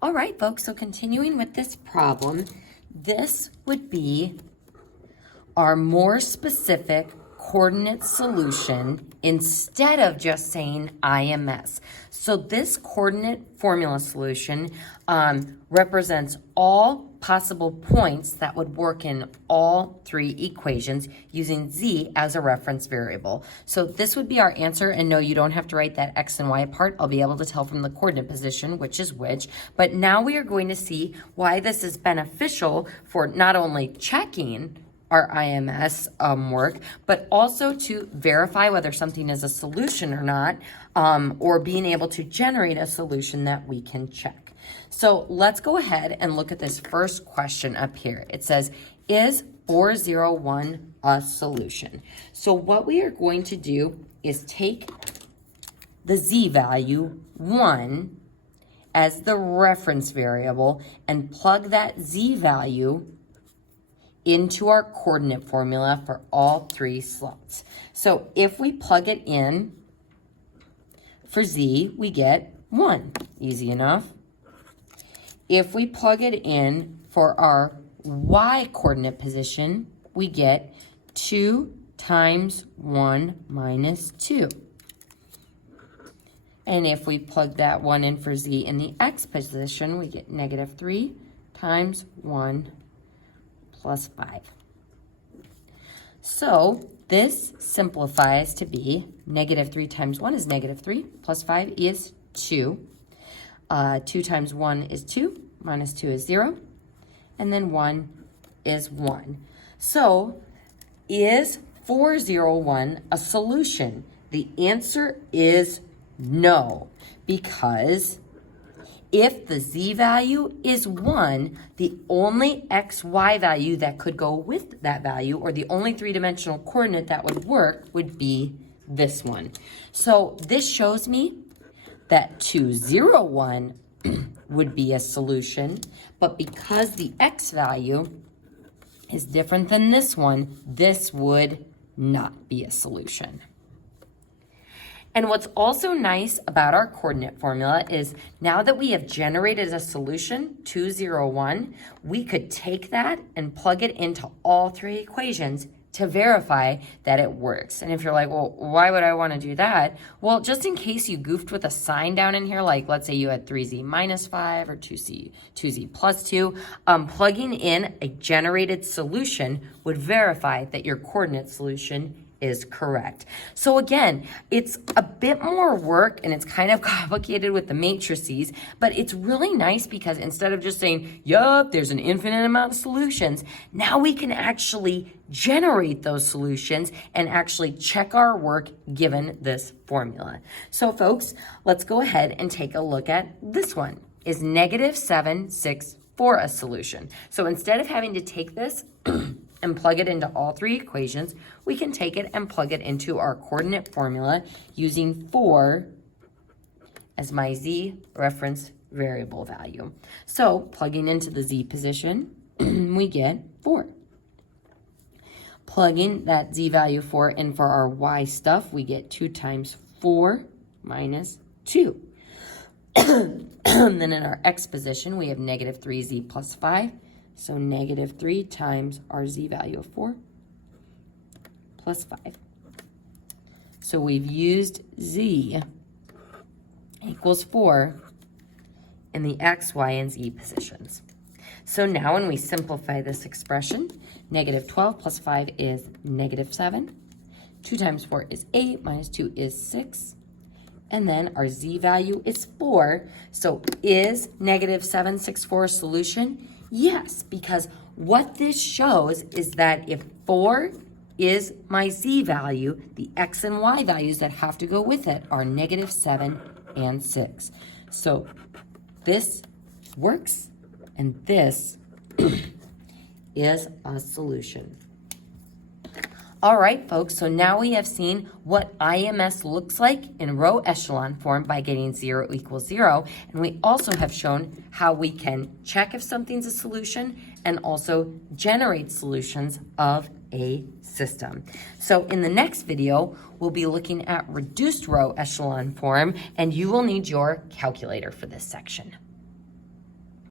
All right, folks, so continuing with this problem, this would be our more specific coordinate solution instead of just saying IMS. So this coordinate formula solution represents all possible points that would work in all three equations using z as a reference variable. So this would be our answer, and no, you don't have to write that x and y part. I'll be able to tell from the coordinate position which is which. But now we are going to see why this is beneficial for not only checking our IMS work, but also to verify whether something is a solution or not, or being able to generate a solution that we can check. So let's go ahead and look at this first question up here. It says, is 401 a solution? So what we are going to do is take the z value 1 as the reference variable and plug that z value into our coordinate formula for all three slots. So if we plug it in for z, we get 1. Easy enough. If we plug it in for our y coordinate position, we get 2 times 1 minus 2. And if we plug that 1 in for z in the x position, we get negative 3 times 1 plus 5. So this simplifies to be negative 3 times 1 is negative 3, plus 5 is 2. 2 times 1 is 2, minus 2 is 0, and then 1 is 1. So is 401 a solution? The answer is no, because if the z value is 1, the only xy value that could go with that value, or the only three-dimensional coordinate that would work, would be this one. So this shows me that 201 would be a solution, but because the x value is different than this one, this would not be a solution. And what's also nice about our coordinate formula is now that we have generated a solution, 201, we could take that and plug it into all three equations to verify that it works. And if you're like, well, why would I want to do that? Well, just in case you goofed with a sign down in here, like let's say you had 3z minus 5 or 2z plus 2, plugging in a generated solution would verify that your coordinate solution is correct. So again, it's a bit more work and it's kind of complicated with the matrices, but it's really nice because instead of just saying, yup, there's an infinite amount of solutions, now we can actually generate those solutions and actually check our work given this formula. So folks, let's go ahead and take a look at this one. Is negative 7, 6, 4 a solution? So instead of having to take this and plug it into all three equations, we can take it and plug it into our coordinate formula using 4 as my z reference variable value. So plugging into the z position, we get 4. Plugging that z value 4 in for our y stuff, we get 2 times 4 minus 2. And then in our x position, we have negative 3z plus 5. So negative 3 times our z value of 4 plus 5. So we've used z equals 4 in the x, y, and z positions. So now when we simplify this expression, negative 12 plus 5 is negative 7. 2 times 4 is 8, minus 2 is 6. And then our z value is 4. So is negative 764 a solution? Yes, because what this shows is that if 4 is my z value, the x and y values that have to go with it are negative 7 and 6. So this works, and this is a solution. All right, folks, so now we have seen what IMS looks like in row echelon form by getting 0 equals 0. And we also have shown how we can check if something's a solution and also generate solutions of a system. So in the next video, we'll be looking at reduced row echelon form, and you will need your calculator for this section.